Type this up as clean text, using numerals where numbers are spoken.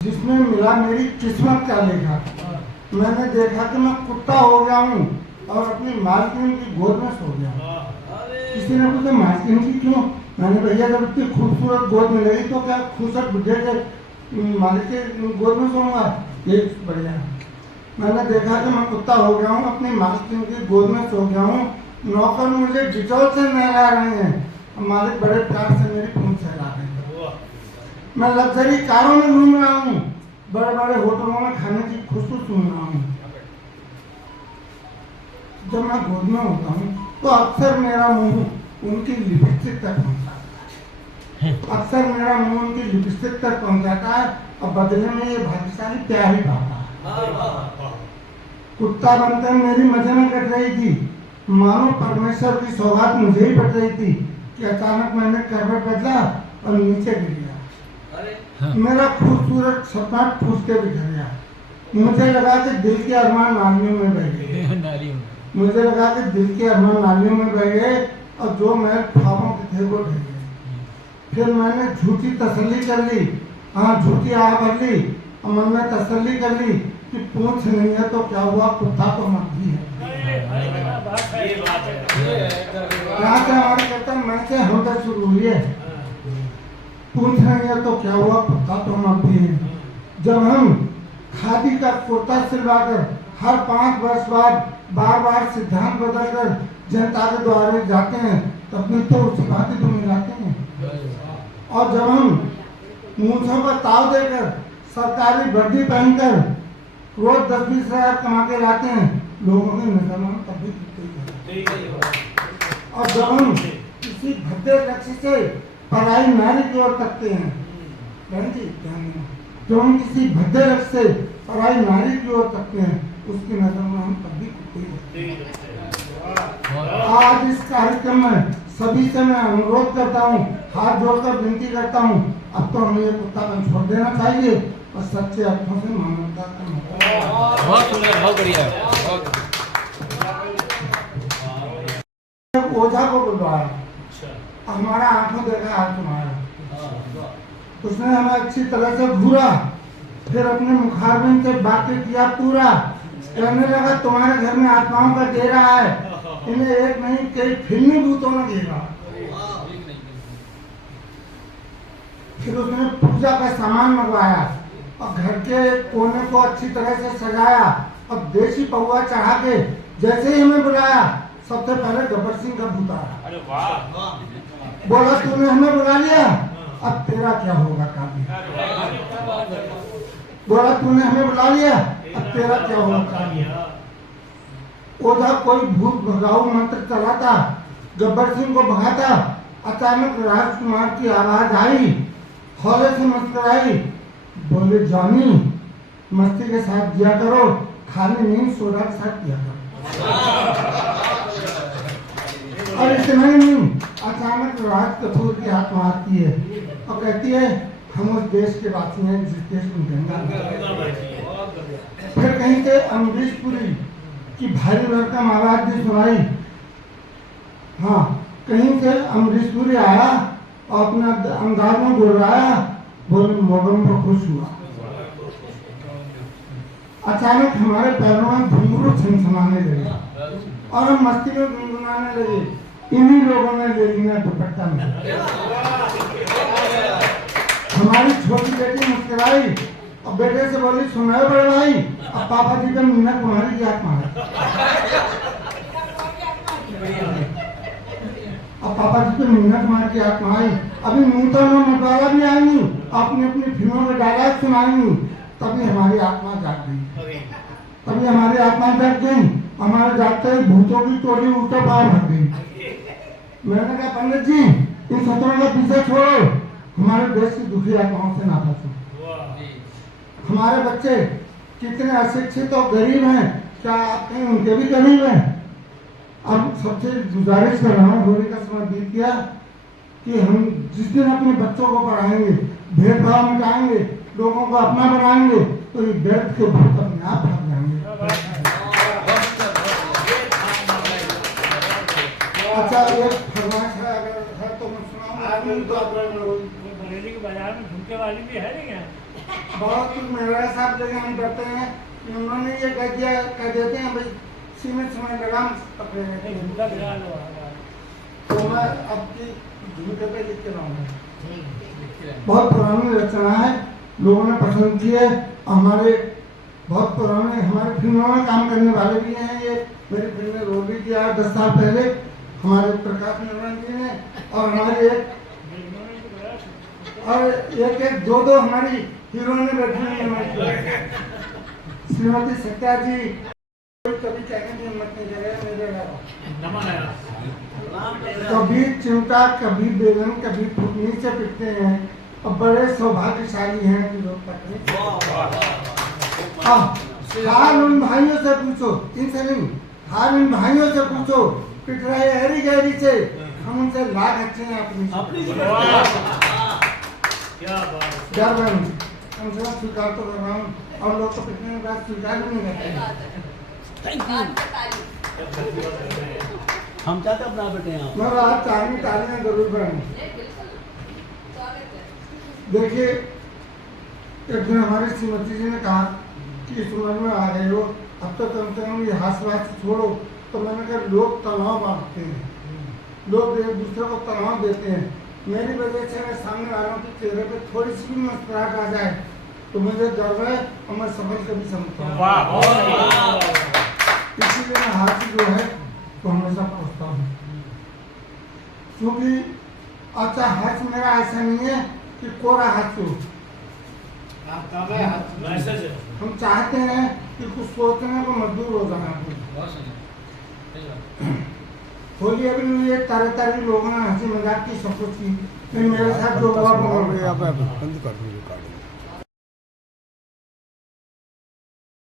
जिसमें मिला मेरी किस्मत का लेखा। मैंने देखा कि मैं कुत्ता हो गया हूँ और अपनी मालकिन की गोद में सो गया हूँ। किसी ने पूछा मालकिन की क्यों? मैंने भैया जब इतनी खूबसूरत गोद में लगी तो क्या खूबसूरत बुढ़े के मालिक के गोद में सोऊंगा? ये बढ़िया। मैंने देखा कि मैं कुत्ता हो गया हूँ, अपनी मालकिन की गोद में सो गया हूँ। नौकर मुझे डिटॉल से नहला रहे हैं, मालिक बड़े प्यार से मेरी पूंछ सहला रहे हैं। मैं लग्जरी कारों में घूम रहा हूँ, बड़े बड़े होटलों में खाने की खुशबू सुन रहा हूँ। जब मैं गोद में होता हूँ तो अक्सर मेरा मुंह उनकी लिपस्टिक तक पहुँचता है, अक्सर मेरा मुंह उनकी लिपस्टिक तक पहुँच जाता है और बदले में ये भाग्यशाली प्यार ही पाता है। कुत्ता बनकर मेरी मजे में कट रही थी, मानो परमेश्वर की सौगात मुझे ही बट रही थी कि अचानक मैंने करवट बदला और नीचे गिर गया। मेरा खूबसूरत सपना फूस के बिखर गया। मुझे लगा कि दिल के अरमान नालियों में बह गए, मुझे लगा कि दिल के अरमान नालियों में बह गए और जो महल ख्वाबों के थे वो ढह गए। फिर मैंने झूठी तसल्ली कर ली, हाँ झूठी आह भर ली और मन में तसल्ली कर ली कि पूंछ नहीं है तो क्या हुआ, कुत्ता तो मत भी है। यहाँ से हमारे कहते हैं मैं से हम तक शुरू हुई है। पूंछ नहीं है तो क्या हुआ, कुत्ता तो मत भी है। जब हम खादी का कुर्ता सिलवाकर हर 5 वर्ष बाद बार बार सिद्धांत बदल कर जनता के द्वारे जाते हैं तो अपनी तो उसी बात तो मिलाते हैं। और जब हम मूंछों पर ताव देकर सरकारी वर्दी पहनकर रोज 10-20 हजार कमा के लाते हैं, लोगों की नजर में तभी दिखते हैं। और जब हम किसी भद्दे लक्ष्य से पराई नारी की ओर तकते हैं, जब हम किसी भद्दे लक्ष्य से पराई नारी की ओर तकते हैं, उसकी नजर में हम तभी दिखते हैं। आज इस कार्यक्रम में सभी से मैं अनुरोध करता हूँ, हाथ जोड़कर विनती करता हूँ, अब तो हमें ये कुत्तापन छोड़ देना चाहिए और सच्चे अर्थों से मानवता का बहुत सुंदर, बहुत बढ़िया। ओझा को बुलवाया, हमारा आंखों देखा हाथ तुम्हारा, उसने हमें अच्छी तरह से घूरा, फिर अपने मुखारबिन से बातें किया पूरा। कहने लगा तुम्हारे घर में आत्माओं का डेरा है, इन्हें एक नहीं कई फिल्मी भूतों ने घेरा। फिर उसने पूजा का सामान मंगवाया और घर के कोने को अच्छी तरह से सजाया और देसी पौवा चढ़ा के जैसे ही हमें बुलाया सबसे पहले गब्बर सिंह का भूत आया। बोला तूने हमें बुला लिया, अब तेरा क्या होगा काली। बोला तूने हमें बुला लिया, अब तेरा क्या होगा काली। ओझा कोई भूत भगाऊ मंत्र चलाता, गब्बर सिंह को भगाता। अचानक राजकुमार की आवाज आई, हौले से मुस्कुराई, बोले जॉनी मस्ती के साथ जिया करो, खाली नहीं सोडा के साथ किया करो। और इतना ही नहीं, अचानक राज कपूर की आत्मा आती है और कहती है हम उस देश के वासी हैं जिस देश में गंगा। फिर कहीं से अमरीश पुरी की भारी भरकम आवाज भी सुनाई। हाँ, कहीं से अमरीश पुरी आया और अपना अंदाज में बोल रहा, बोले मोगम को खुश हुआ। अचानक हमारे पैरों में घुंघरू छनछनाने लगे और हम मस्ती में गुनगुनाने लगे। इन्हीं लोगों ने ले लिया दुपट्टा में। हमारी छोटी बेटी मुस्कुराई और बेटे से बोली सुनाओ बड़े भाई, अब पापा जी का मीना कुमारी की आत्मा है। अब पापा जी को मीना कुमार की आत्मा आई। अभी मूता में मतवाला भी आएंगी, अपनी अपनी फिल्मों में डायलॉग सुनाएंगी, तभी हमारी आत्मा जाग गई। तभी हमारी आत्मा जाग गई। हमारे जागते ही भूतों की टोली उल्टा पार भर गई। मैंने कहा पंडित जी इन सत्रों का पीछे छोड़ो, हमारे देश की दुखी आत्माओं से नाता सुनो। हमारे बच्चे कितने अशिक्षित और गरीब हैं, क्या आप कहीं उनके भी गरीब हैं? अब सबसे गुजारिश कर रहा हूँ, होली का समय बीत गया, कि हम जिस दिन अपने बच्चों को पढ़ाएंगे, भेदभाव मिटाएंगे, लोगों को अपना बनाएंगे, तो ये दर्द के भूत अपने आप भाग जाएंगे। अच्छा एक फरमाइश है, अगर है तो मैं सुनाऊंगा। बरेली के बाजार में झुमके वाली भी है नहीं? बहुत कुछ मेरा साहब जगह हम करते हैं कि उन्होंने ये कह देते हैं भाई सीमेंट समय लगाम पकड़े रहते हैं। तो मैं अब की झुमके पे लिख के लाऊंगा। बहुत पुरानी रचना है, लोगों ने पसंद की है। हमारे बहुत पुराने हमारे फिल्मों में काम करने वाले भी हैं। ये मेरी फिल्म में रोल भी किया 10 साल पहले हमारे प्रकाश निर्मल जी ने। और हमारे एक दो हमारी हीरोइनें बैठी हुई हैं, श्रीमती सत्या जी। कभी कहने की हिम्मत नहीं करेगा मेरे अलावा। कभी चिमटा, कभी बेलन, कभी फुटनी से पिटते हैं और बड़े सौभाग्यशाली हैं कि लोग पकड़े। हार उन भाइयों से पूछो, इनसे नहीं, हार उन भाइयों से पूछो, पिट रहे हरी गहरी से, हम उनसे लाख अच्छे हैं अपनी गर्व है। कम से कम स्वीकार तो कर रहा हूँ, और लोग तो पिटने के बाद स्वीकार भी नहीं करते। हम चाहते अपना बेटे हैं। मगर आप तालियां जरूर बनें। देखिए, एक दिन हमारी श्रीमती जी ने कहा कि इस उम्र में आ गए हो, अब तो कम से कम ये हास छोड़ो। तो मैंने कहा लोग तनाव बांटते हैं, लोग एक दूसरे को तनाव देते हैं। मेरी वजह से मैं सामने वालों के चेहरे पे थोड़ी सी भी मुस्कुराहट आ जाए तो मुझे गर्व है और मैं सफल कभी समझता हूँ। इसीलिए मैं हाथ जो है तो हमेशा पूछता हूँ, क्योंकि अच्छा हाथ मेरा ऐसा नहीं है कि कोरा हाथ हो। हम चाहते हैं कि कुछ सोचने को मजबूर हो जाना। होली अभी ये तरह तरह लोगों ने हंसी मजाक की सब कुछ की, फिर मेरे साथ जो हुआ